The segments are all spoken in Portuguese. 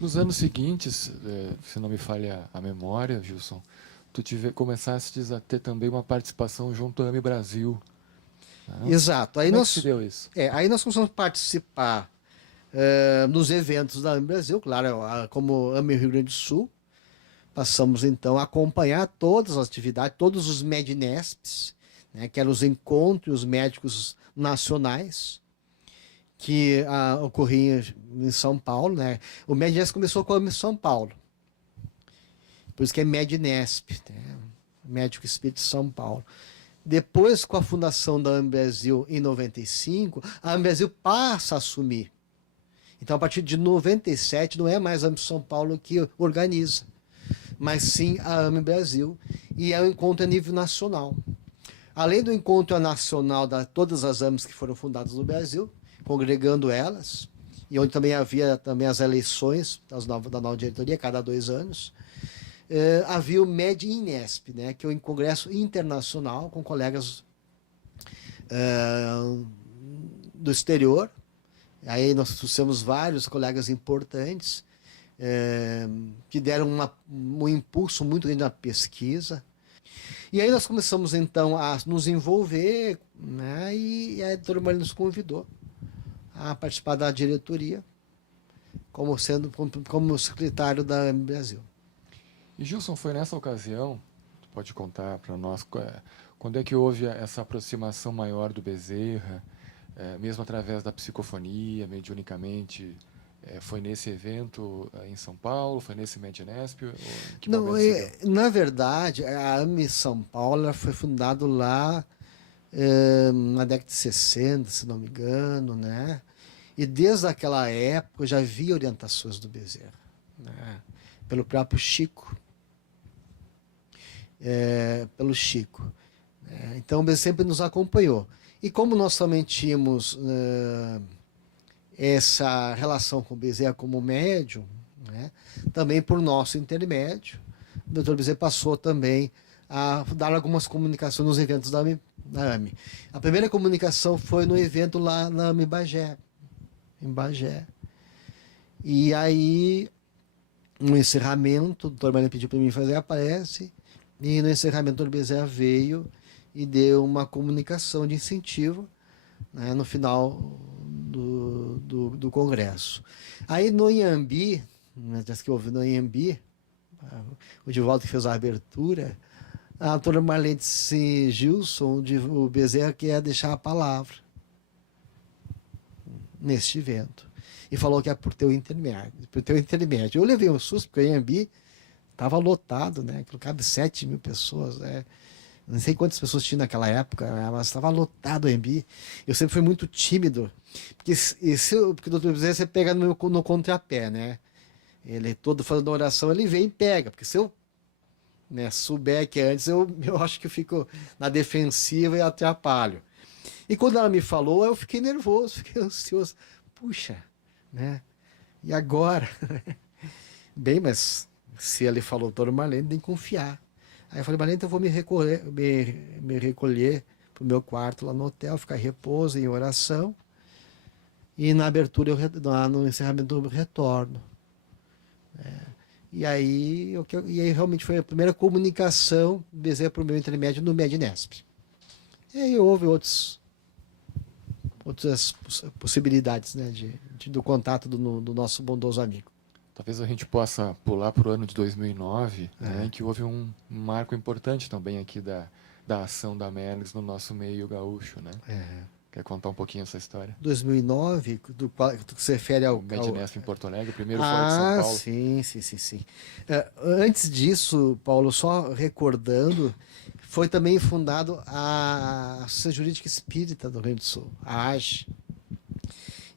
Nos anos seguintes, se não me falha a memória, Gilson, começaste a ter também uma participação junto à AME Brasil, né? Exato. Como é que se deu isso? Aí nós começamos a participar nos eventos da AME Brasil, claro, como AME Rio Grande do Sul. Passamos então a acompanhar todas as atividades, todos os MEDNESPs, né, que eram os encontros médicos nacionais que ocorriam em São Paulo. Né? O MEDNESP começou com a AME São Paulo, por isso que é MEDNESP, né? Médico Espírito de São Paulo. Depois, com a fundação da AME Brasil em 95, a AME Brasil passa a assumir. Então, a partir de 97, não é mais a AME São Paulo que organiza, mas sim a AME Brasil, e é um encontro a nível nacional. Além do encontro nacional de todas as AMEs que foram fundadas no Brasil, congregando elas, e onde também havia também as eleições da nova diretoria, cada 2 anos, havia o MED-INESP, né, que é um congresso internacional com colegas do exterior. Aí nós trouxemos vários colegas importantes, que deram um impulso muito grande na pesquisa. E aí nós começamos então a nos envolver, né, e a doutora Marina nos convidou a participar da diretoria como secretário da AME Brasil. E Gilson, foi nessa ocasião, tu pode contar para nós, quando é que houve essa aproximação maior do Bezerra, mesmo através da psicofonia, mediunicamente? Foi nesse evento em São Paulo? Foi nesse MEDNESP? Que Não, momento se deu? na verdade, a AME São Paulo foi fundada lá na década de 60, se não me engano, né? E desde aquela época eu já havia orientações do Bezerra, né? Pelo próprio Chico. Pelo Chico. Então o Bezerra sempre nos acompanhou. E como nós também tínhamos essa relação com o Bezerra como médium, né, também por nosso intermédio, o Dr. Bezerra passou também a dar algumas comunicações nos eventos da AME. A primeira comunicação foi no evento lá na AME Bagé, em Bagé. E aí, no encerramento, o Dr. Marina pediu para mim fazer a prece, e no encerramento o Dr. Bezerra veio e deu uma comunicação de incentivo, né, no final do congresso. Aí no Inhambi, né, que houve no Inhambi, o Divaldo que fez a abertura, a doutora Marlene disse: Gilson, o Bezerra quer deixar a palavra neste evento. E falou que é por teu intermédio. Por teu intermédio. Eu levei um susto, porque o Inhambi estava lotado, né? Aquilo cabe 7.000 pessoas, né? Não sei quantas pessoas tinha naquela época, né? Mas estava lotado o Embi. Eu sempre fui muito tímido, porque o doutor Bezerra você pega no contrapé, né? Ele todo fazendo oração, ele vem e pega, porque se eu, né, souber que antes, eu acho que eu fico na defensiva e atrapalho. E quando ela me falou, eu fiquei nervoso, fiquei ansioso. Puxa, né? E agora? Bem, mas se ele falou, doutor Marlene, tem que confiar. Aí eu falei, Marlene, então eu vou me recolher pro meu quarto lá no hotel, ficar em repouso, em oração. E na abertura, no encerramento, eu retorno. E aí realmente foi a primeira comunicação do Bezerra para o meu intermédio no MEDNESP. E aí houve outras possibilidades, né, do contato do nosso bondoso amigo. Talvez a gente possa pular para o ano de 2009, né, em que houve um marco importante também aqui da ação da Mergs no nosso meio gaúcho, né? Quer contar um pouquinho essa história? 2009, do qual tu se refere ao... O MEDNESP em Porto Alegre, o primeiro fora de São Paulo. Sim. Antes disso, Paulo, só recordando, foi também fundado a Associação Jurídica Espírita do Rio Grande do Sul, a AGE.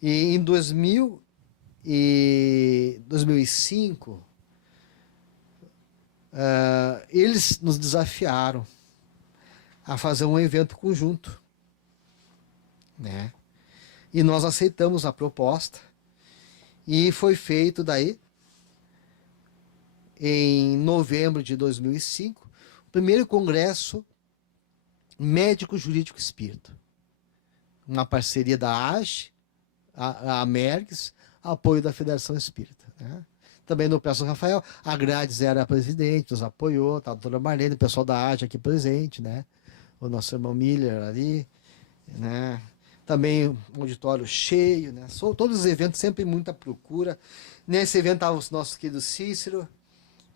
E em 2005, eles nos desafiaram a fazer um evento conjunto, né? E nós aceitamos a proposta e foi feito daí, em novembro de 2005, o primeiro congresso médico jurídico espírita, uma parceria da AGE, a Mergs, apoio da Federação Espírita, né? também no Praça Rafael. A Grades era presidente, nos apoiou, tá, a doutora Marlene, o pessoal da AGE aqui presente, né? O nosso irmão Miller ali, né? Também um auditório cheio, né? Todos os eventos sempre muita procura. Nesse evento estava o nosso querido Cícero.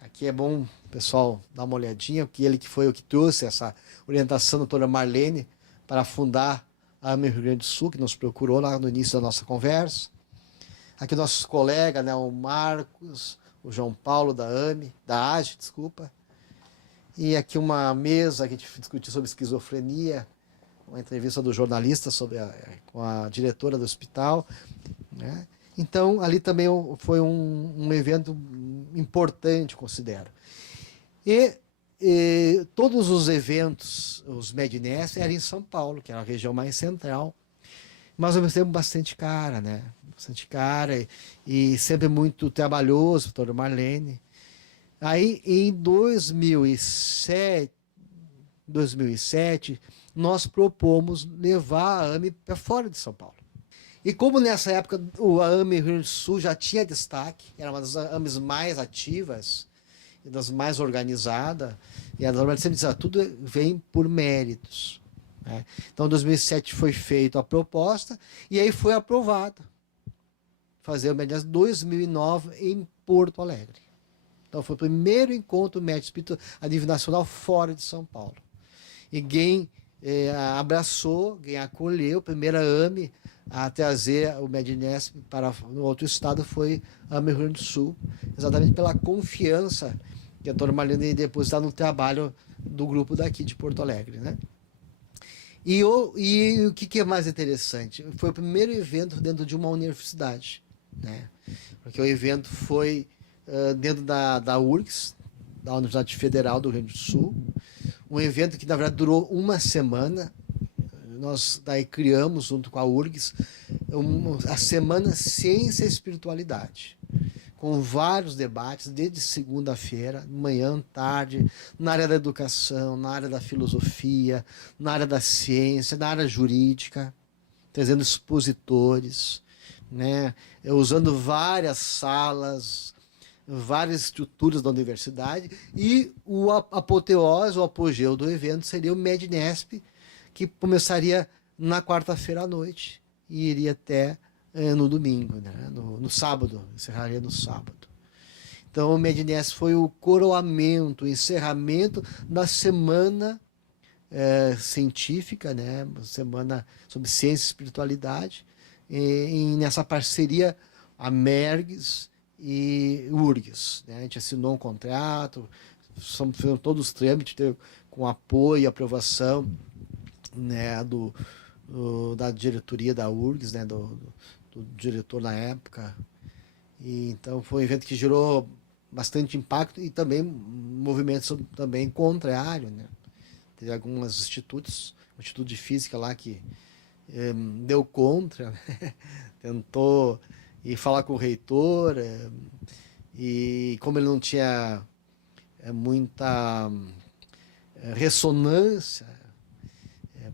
Aqui é bom o pessoal dar uma olhadinha, porque ele que foi o que trouxe essa orientação da doutora Marlene para fundar a AME Rio Grande do Sul, que nos procurou lá no início da nossa conversa. Aqui nossos colegas, né, o Marcos, o João Paulo da AME, da AGE, desculpa. E aqui uma mesa que a gente discutiu sobre esquizofrenia, uma entrevista do jornalista com a diretora do hospital, né? Então, ali também foi um evento importante, considero. E todos os eventos, os Medinest, eram em São Paulo, que era a região mais central, mas ao mesmo tempo bastante cara, né? Bastante cara e sempre muito trabalhoso, doutora Marlene. Aí, em 2007, nós propomos levar a AME para fora de São Paulo. E como nessa época a AME Rio Grande do Sul já tinha destaque, era uma das AMEs mais ativas e das mais organizadas, e a norma sempre diz, tudo vem por méritos, né? Então, em 2007 foi feita a proposta e aí foi aprovado fazer o Medinest 2009 em Porto Alegre. Então, foi o primeiro encontro médico espírita a nível nacional fora de São Paulo. E quem abraçou, quem acolheu, a primeira AME a trazer o Medinest para um outro estado foi a AME Rio Grande do Sul, exatamente pela confiança que a doutora Marlene depositar no trabalho do grupo daqui de Porto Alegre, né? E o que é mais interessante? Foi o primeiro evento dentro de uma universidade, né? Porque o evento foi dentro da URGS, da Universidade Federal do Rio Grande do Sul, um evento que na verdade durou uma semana. Nós daí criamos junto com a URGS a Semana Ciência e Espiritualidade, com vários debates desde segunda-feira, manhã, tarde, na área da educação, na área da filosofia, na área da ciência, na área jurídica, trazendo expositores, né, usando várias salas, várias estruturas da universidade, e o apoteose, o apogeu do evento seria o Mednesp, que começaria na quarta-feira à noite e iria até no domingo, né? No sábado, encerraria no sábado. Então o Mednesp foi o coroamento, o encerramento da semana científica, né? Semana sobre ciência e espiritualidade, nessa parceria a MERGS e URGS, né? A gente assinou um contrato, fizemos todos os trâmites com apoio e aprovação, né, da diretoria da URGS, né, do diretor na época. E então foi um evento que gerou bastante impacto e também movimentos também contrário, né? Teve alguns institutos, o Instituto de Física lá que deu contra, né? Tentou ir falar com o reitor, e como ele não tinha muita ressonância,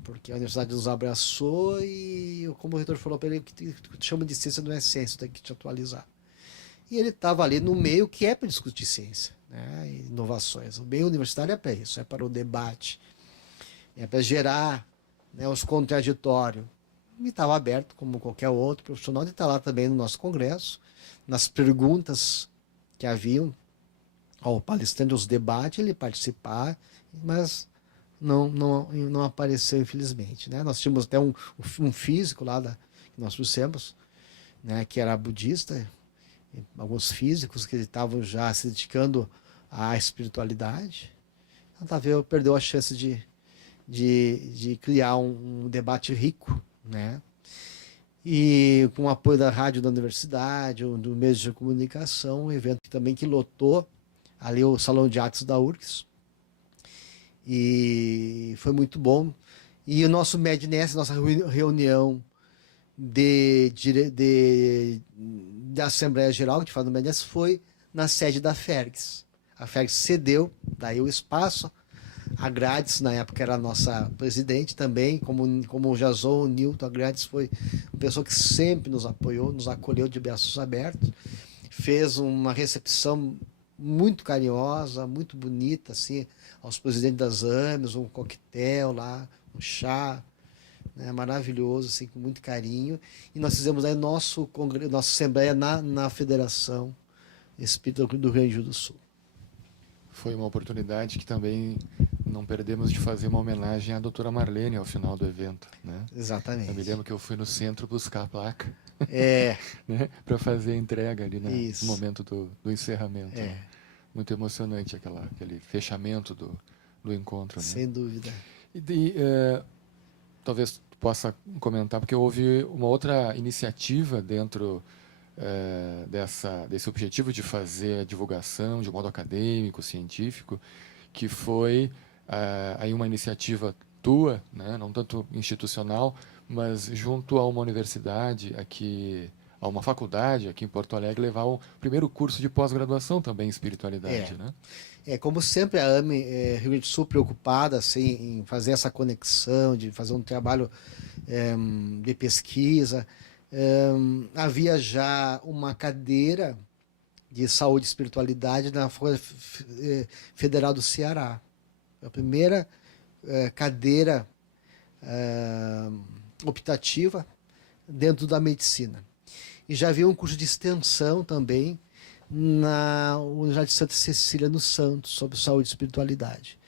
porque a universidade nos abraçou e, como o reitor falou para ele, o que te chama de ciência não é ciência, tem que te atualizar. E ele estava ali no meio que é para discutir ciência, né, inovações. O meio universitário é para isso, é para o debate, é para gerar, né, os contraditórios. E estava aberto, como qualquer outro profissional, de estar lá também no nosso congresso, nas perguntas que haviam ao palestrante, os debates, ele participar, mas não apareceu, infelizmente, né? Nós tínhamos até um físico lá que nós trouxemos, né, que era budista, alguns físicos que estavam já se dedicando à espiritualidade. Então, perdeu a chance de criar um debate rico, né? E com o apoio da rádio da universidade, do meio de comunicação, um evento também que lotou ali o salão de atos da URGS. E foi muito bom. E o nosso Medinest, nossa reunião da Assembleia Geral, que a gente fala do Medinest, foi na sede da FERGS. A FERGS cedeu daí o espaço. A Grades, na época, era a nossa presidente também, como o Jason, o Newton. A Grades foi uma pessoa que sempre nos apoiou, nos acolheu de braços abertos. fez uma recepção muito carinhosa, muito bonita, assim, aos presidentes das AMES, um coquetel lá, um chá, né, maravilhoso, assim, com muito carinho. E nós fizemos aí nossa assembleia na Federação Espírita do Rio Grande do Sul. Foi uma oportunidade que também não perdemos de fazer uma homenagem à doutora Marlene ao final do evento, né? Exatamente. Eu me lembro que eu fui no centro buscar a placa, É, né, para fazer a entrega ali no isso. momento do encerramento. É, Muito emocionante aquele fechamento do encontro, né? sem dúvida. E talvez tu possa comentar, porque houve uma outra iniciativa dentro desse objetivo de fazer a divulgação de modo acadêmico, científico, que foi aí uma iniciativa tua, né, não tanto institucional, mas junto a uma universidade aqui, a uma faculdade aqui em Porto Alegre, levar o primeiro curso de pós-graduação também em espiritualidade, né? Como sempre, a AME Rio Grande do Sul preocupada assim, em fazer essa conexão, de fazer um trabalho de pesquisa. Havia já uma cadeira de saúde e espiritualidade na Federal do Ceará. A primeira cadeira optativa dentro da medicina. E já havia um curso de extensão também na Universidade de Santa Cecília, no Santos, sobre saúde e espiritualidade.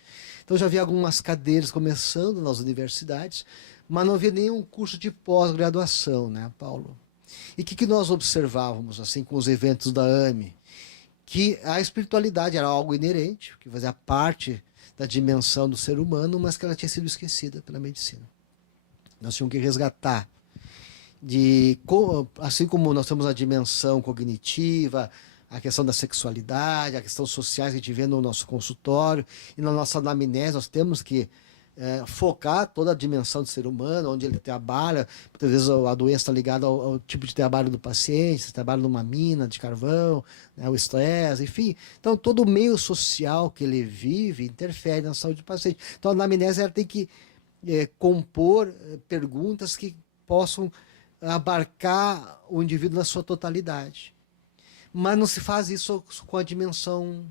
Então já havia algumas cadeiras começando nas universidades, mas não havia nenhum curso de pós-graduação, né, Paulo? E o que nós observávamos, assim, com os eventos da AME? Que a espiritualidade era algo inerente, que fazia parte da dimensão do ser humano, mas que ela tinha sido esquecida pela medicina. Nós tínhamos que resgatar. Assim como nós temos a dimensão cognitiva, a questão da sexualidade, a questão social que a gente vê no nosso consultório e na nossa anamnese, nós temos que focar toda a dimensão do ser humano, onde ele trabalha. Muitas vezes a doença está ligada ao tipo de trabalho do paciente, se trabalha numa mina de carvão, né, o estresse, enfim. Então, todo o meio social que ele vive interfere na saúde do paciente. Então, a anamnese ela tem que compor perguntas que possam abarcar o indivíduo na sua totalidade. Mas não se faz isso com a dimensão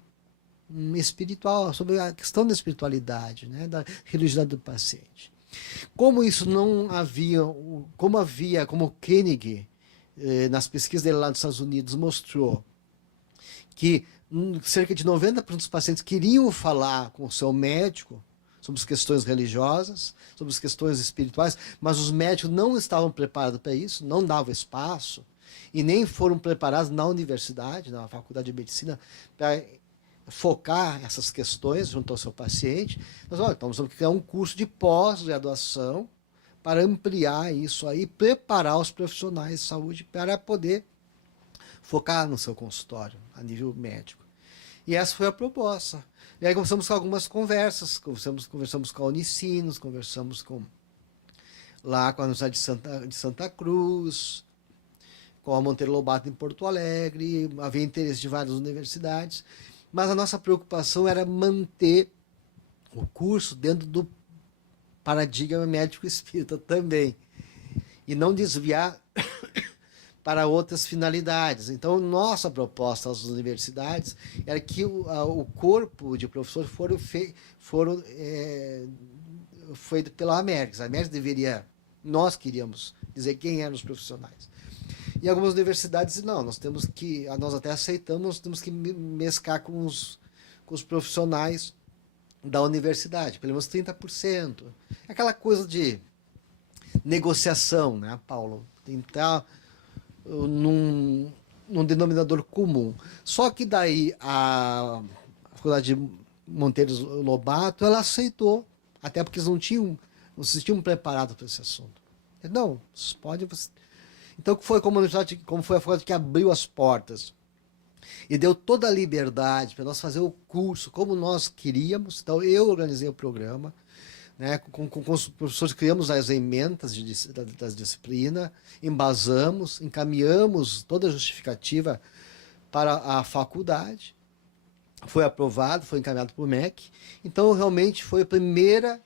espiritual, sobre a questão da espiritualidade, né, da religiosidade do paciente. Como isso não havia, como Koenig, nas pesquisas dele lá nos Estados Unidos, mostrou que cerca de 90% dos pacientes queriam falar com o seu médico sobre as questões religiosas, sobre as questões espirituais, mas os médicos não estavam preparados para isso, não davam espaço, e nem foram preparados na universidade, na faculdade de medicina, para focar essas questões junto ao seu paciente. Nós vamos criar um curso de pós-graduação para ampliar isso aí, preparar os profissionais de saúde para poder focar no seu consultório, a nível médico. E essa foi a proposta. E aí começamos com algumas conversas, conversamos com a Unicinos, conversamos lá com a Universidade de Santa Cruz, com a Monteiro Lobato em Porto Alegre, havia interesse de várias universidades, mas a nossa preocupação era manter o curso dentro do paradigma médico espírita também, e não desviar para outras finalidades. Então, nossa proposta às universidades era que o corpo de professores foi feito pela Américas. A Américas nós queríamos dizer quem eram os profissionais. E algumas universidades dizem, não, nós até aceitamos, nós temos que mesclar com os profissionais da universidade, pelo menos 30%. Aquela coisa de negociação, né, Paulo? Tentar num denominador comum. Só que daí a Faculdade de Monteiro Lobato, ela aceitou, até porque eles não se tinham preparado para esse assunto. Não, pode... Então, foi a faculdade que abriu as portas e deu toda a liberdade para nós fazer o curso como nós queríamos. Então, eu organizei o programa, né, com os professores, criamos as emendas das disciplinas, embasamos, encaminhamos toda a justificativa para a faculdade, foi aprovado, foi encaminhado para o MEC. Então, realmente, foi a primeira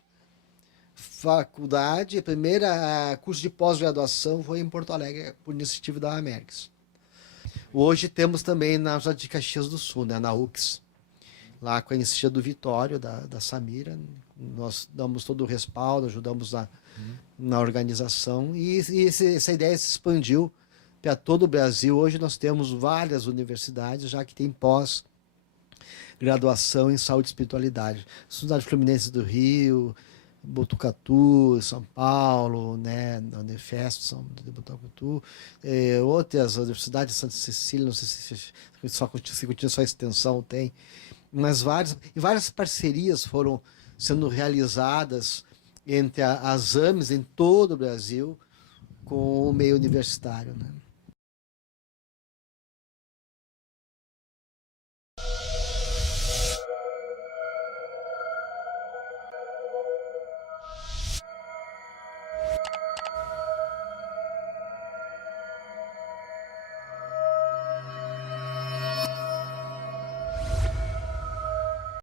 faculdade, a primeira curso de pós-graduação foi em Porto Alegre, por iniciativa da Américas. Hoje temos também na Universidade de Caxias do Sul, né, na UX, lá com a iniciativa do Vitório, da Samira. Nós damos todo o respaldo, ajudamos na organização, e essa ideia se expandiu para todo o Brasil. Hoje nós temos várias universidades já que tem pós-graduação em saúde e espiritualidade. Universidade Fluminense do Rio, Botucatu, São Paulo, né, na Unifesp, de Botucatu, outras universidades, Santa Cecília, não sei se continua só a extensão, tem, mas várias parcerias foram sendo realizadas entre as AMES em todo o Brasil com o meio universitário, né?